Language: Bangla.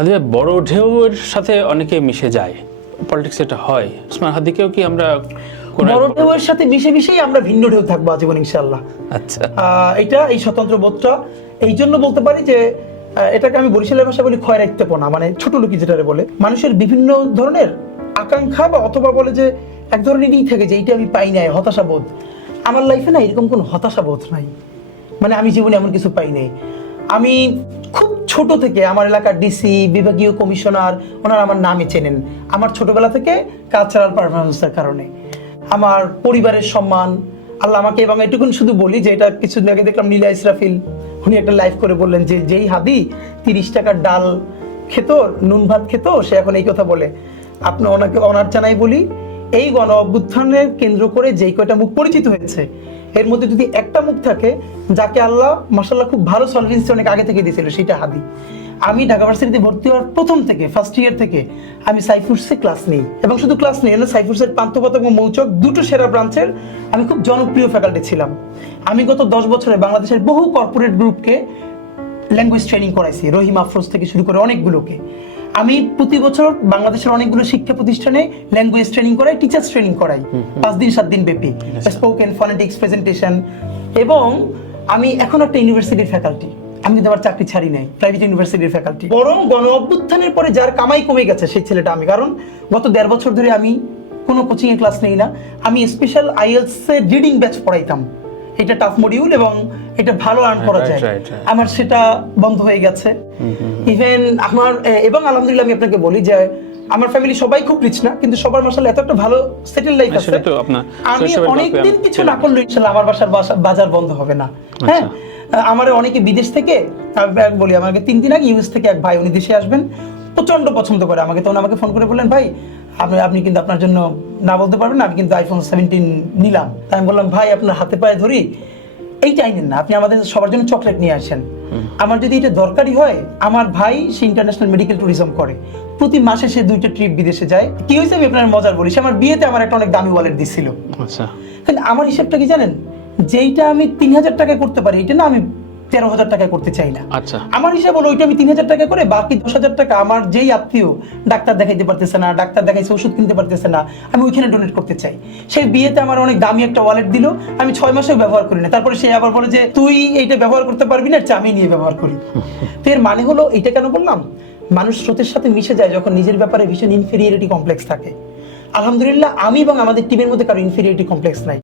আচ্ছা, বড় ঢেউয়ের সাথে অনেকে মিশে যায়, পলিটিক্স এটা হয়। ওসমান হাদিকেও কি আমরা বড় ঢেউয়ের সাথে মিশে মিশেই আমরা ভিন্ন ঢেউ থাকবো আজীবন ইনশাআল্লাহ। আচ্ছা, এটা এই স্বতন্ত্র বোধটা এই জন্য বলতে পারি যে এটাকে আমি বরিশালের ভাষা বলি ক্ষয়রাহিত্যপনা, মানে ছোট লোকি যেটারে বলে। মানুষের বিভিন্ন ধরনের আকাঙ্ক্ষা বা অথবা বলে যে এক ধরনেরই থাকে যে এইটা আমি পাই নাই, হতাশা বোধ। আমার লাইফে না এরকম কোনো হতাশা বোধ নাই, মানে আমি জীবনে এমন কিছু পাই নাই। আমি খুব ছোট থেকে আমার এলাকার ডিসি, বিভাগীয় কমিশনার, ওনারা আমার নামই চেনেন আমার ছোটবেলা থেকে কালচারাল পারফরমেন্সের কারণে। আমার পরিবারের সম্মান আল্লাহ আমাকে, এবং এটুকুন শুধু বলি যে এটা কিছুদিন আগে দেখলাম নীলা ইসরাফিল উনি একটা লাইভ করে বললেন যে যেই হাদি 30 টাকার ডাল খেত, নুন ভাত খেত, সে এখন এই কথা বলে। আপনি ওনাকে অনার জানাই বলি, এই গণ অভ্যুত্থানের কেন্দ্র করে যেই কয়টা মুখ পরিচিত হয়েছে এর মধ্যে যদি একটা মুখ থাকে যাকে আল্লাহ মাশাআল্লাহ খুব ভালো সলভেন্সি অনেক আগে থেকে দিয়েছিল, সেটা হাদি। আমি ঢাকা ভার্সিটিতে ভর্তি হওয়ার প্রথম থেকে ফার্স্ট ইয়ার থেকে আমি সাইফুরসে ক্লাস নেই, এবং শুধু ক্লাস নেই না, সাইফুরসের পান্থপথ এবং মৌচক দুটো সেরা ব্রাঞ্চের আমি খুব জনপ্রিয় ফ্যাকাল্টি ছিলাম। আমি গত 10 বছরে বাংলাদেশের বহু কর্পোরেট গ্রুপকে ল্যাঙ্গুয়েজ ট্রেনিং করাইছি, রহিম আফরোজ থেকে শুরু করে অনেকগুলোকে। আমি প্রতি বছর বাংলাদেশের অনেকগুলো শিক্ষা প্রতিষ্ঠানে ল্যাঙ্গুয়েজ ট্রেনিং করাই, টিচার্স ট্রেনিং করাই 5 দিন 7 দিন ব্যাপী, স্পোকেন, ফনেটিক্স, প্রেজেন্টেশন। এবং আমি এখন একটা ইউনিভার্সিটির ফ্যাকাল্টি, আমি কিন্তু আমার চাকরি ছাড়ি নাই, প্রাইভেট ইউনিভার্সিটির ফ্যাকাল্টি। বরং গণ অভ্যুত্থানের পরে যার কামাই কমে গেছে সেই ছেলেটা আমি, কারণ গত 1.5 বছর ধরে আমি কোনো কোচিং এর ক্লাস নেই না। আমি স্পেশাল আইএলটিএস এর রিডিং ব্যাচ পড়াইতাম, এটা টাফ মডিউল এবং এটা ভালো আর্ন করা যায়, আমার সেটা বন্ধ হয়ে গেছে। ইভেন আমার এবং আলহামদুলিল্লাহ আমি আপনাকে বলি যে আমার ফ্যামিলি সবাই খুব রিচ না, কিন্তু সবার মাশাআল্লাহ এত একটা ভালো সেটেল লাইফ আছে। আমি অনেকদিন কিছু না করলে ইনশাআল্লাহ আমার বাজার বন্ধ হবে না। হ্যাঁ, আমার অনেকে বিদেশ থেকে বলি, আমাকে 3 দিন আগে ইউএস থেকে এক ভাই, উনি দেশে আসবেন, প্রচন্ড পছন্দ করে আমাকে, তখন আমাকে ফোন করে বললেন, ভাই আপনি কিন্তু আপনার জন্য না বলতে পারবেন না, আমি কিন্তু আইফোন 17 নিলাম। তাই আমি বললাম, ভাই আপনার হাতে পায়ে ধরি, এইটাই নেন না, আপনি আমাদের সবার জন্য চকলেট নিয়ে আসেন। আমার যদি এটা দরকারি হয়, আমার ভাই সে ইন্টারন্যাশনাল মেডিকেল ট্যুরিজম করে, প্রতি মাসে সে 2টা ট্রিপ বিদেশে যায়। কি হয়েছে আমি আপনার মজার বলি, সে আমার বিয়েতে আমার একটা অনেক দামি ওয়ালেট দিছিল। আচ্ছা, কিন্তু আমার হিসাবটা কি জানেন, যেইটা আমি 3000 টাকায় করতে পারি এটা না আমি 13,000 টাকায় করতে চাই না। আচ্ছা, আমার হিসাব হলো ওইটা আমি 3000 টাকা করে, বাকি 10,000 টাকা আমার যেই আত্মীয় ডাক্তার দেখাইতে পারতেছে না, ডাক্তার দেখাইছে ওষুধ কিনতে পারতেছে না, আমি ওইখানে ডোনেট করতে চাই। সেই বিয়েতে আমার অনেক দামি একটা ওয়ালেট দিল, আমি 6 মাসেও ব্যবহার করি না, তারপরে সে আবার বলে যে তুই এইটা ব্যবহার করতে পারবি না, আমি নিয়ে ব্যবহার করি। তো এর মানে হলো, এইটা কেন বললাম, মানুষ স্রোতের সাথে মিশে যায় যখন নিজের ব্যাপারে ভীষণ ইনফেরিয়রিটি কমপ্লেক্স থাকে। আলহামদুলিল্লাহ আমি এবং আমাদের টিমের মধ্যে কারো ইনফেরিয়রিটি কমপ্লেক্স নাই।